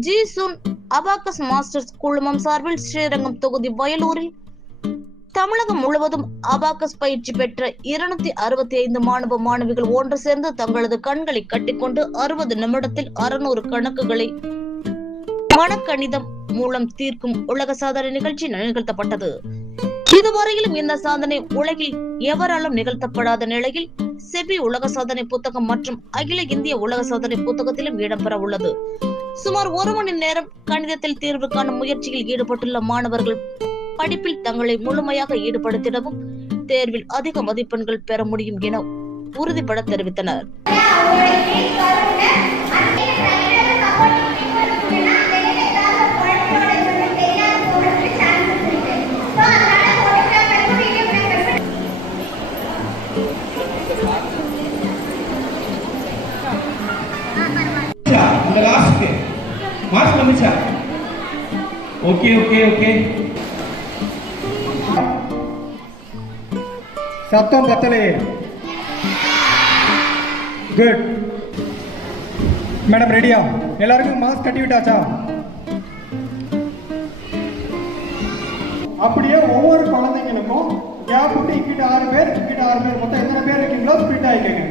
G சுன் abacus masters குழுமம் சார்பில் ஸ்ரீரங்கம் தொகுதி வயலூரில் தமிழகம் முழுவதும் அபாக்கஸ் பயிற்சி பெற்ற இருநூத்தி அறுபத்தி ஐந்து மாணவ மாணவிகள் ஒன்று சேர்ந்து தங்களது கண்களை கட்டிக்கொண்டு அறுபது நிமிடத்தில் அறுநூறு கணக்குகளை மனக்கணிதம் மூலம் தீர்க்கும் உலக சாதனை நிகழ்ச்சி நிகழ்த்தப்பட்டது. இதுவரையிலும் இந்த சாதனை உலகில் எவராலும் நிகழ்த்தப்படாத நிலையில் செபி உலக சாதனை புத்தகம் மற்றும் அகில இந்திய உலக சாதனை புத்தகத்திலும் இடம்பெற உள்ளது சுமார் ஒரு மணி நேரம் கணிதத்தில் தீர்வு காணும் முயற்சியில் ஈடுபட்டுள்ள மாணவர்கள் படிப்பில் தங்களை முழுமையாக ஈடுபடுத்திடவும் தேர்வில் அதிக மதிப்பெண்கள் பெற முடியும் என உறுதிபட தெரிவித்தனர். அந்த லாஸ்ட்க்கு மார்க் வந்துச்சா? Okay okay okay. சத்தம் பத்தலையே. குட் மேடம் ரெடியா எல்லாருக்கும் மாஸ்க் கட்டி விட்டாச்சா? அப்படியே ஒவ்வொரு குழந்தைங்களுக்கும் கேப் விட்டு இங்கிட்ட ஆறு பேர் இங்கிட்ட ஆறு பேர் மொத்தம் எத்தனை பேர் இருக்கீங்களோ ஸ்பிட் ஆகிக்கங்க